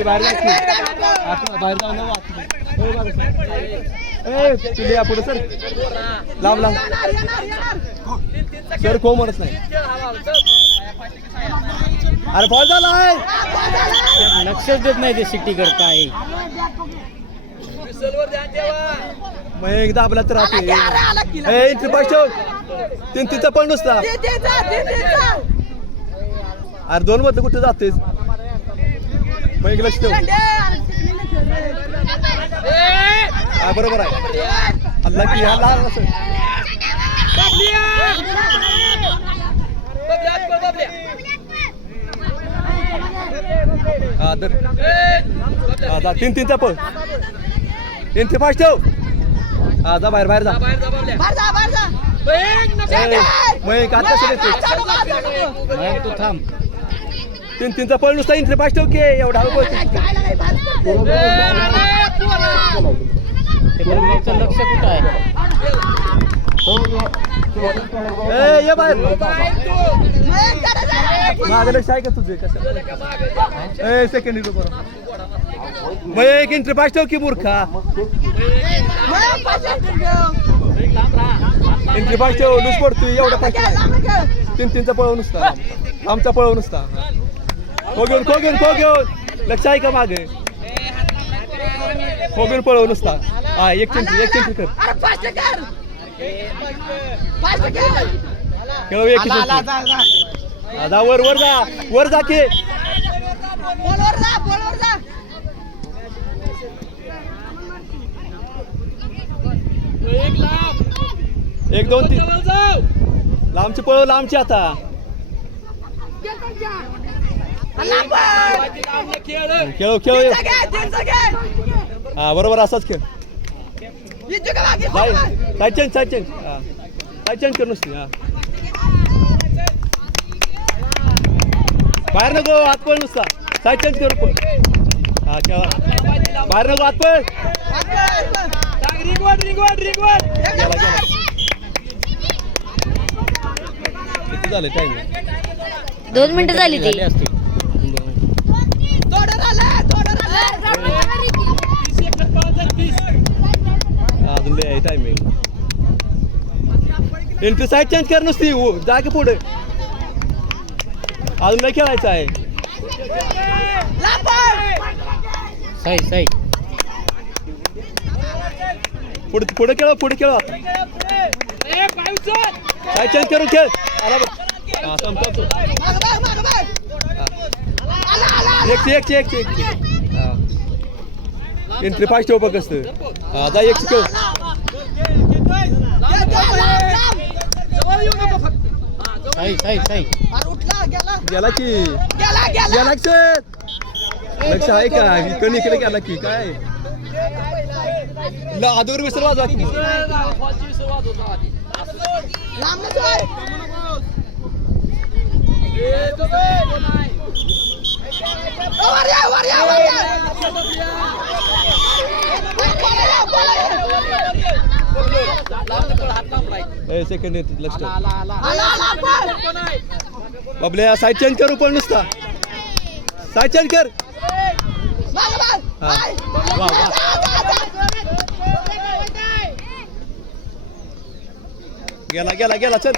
बाहेर जाऊ ना पुढे सर लांब लांब सर को म्हणत नाही अरे बॉल झाला आहे लक्षच देत नाही ते सिटी करता आहे मग एकदा आपला तर राहते तीन तिचा पण नुसता अरे दोन मध्ये कुठे जातेस मग एक लक्ष ठेव हा बरोबर आहे अल्ला की हा लहान असं हा दर हा तीन तीनचा पण तीन ते फास्ट ठेव हा जा बाहेर बाहेर जा मग आता तू थांब तीन तीनचा पळ नुसता इंट्री फास्ट ठेव की एवढा लक्ष कुठं आहे ये बाहेर मागे लक्ष आहे का तुझे कसं सेकंड मग एक इंट्री फास्ट ठेव की मूर्खा इंट्री फास्ट ठेव लूज पडतोय एवढा फास्ट तीन तीनचा पळव नुसता आमचा पळव नुसता खो घेऊन लक्ष आहे का मागे खो घेऊन पळव नुसता हा एक चिंटी कर खेळ एक जा वर जा की एक दोन तीन लांबची पळव लांबची आता खेळ हा बरोबर असाच खेळ साईड चेंज कर नुसती हा बाहेर नको हात पळ नुसता साईड चेंज करू पण हा खेळा बाहेर नको हात पळ किती झाले टाइम 2 मिनिटं झाली ती अजून टायमिंग एंट्री साईड चेंज कर नुसती जा की पुढे अजून नाही खेळायचं आहे साई पुढे खेळ साईड चेंज करून खेळ एक एंट्री फास्ट ठेव बघ असतं आता एक खेळ गेला की लक्ष आहे का इकडे गेला की काय आधीवर विसर वाजवा की सेकंड लक्ष बबल्या साईड चेंज करू पण नुसता साईड चेंज कर गेला चल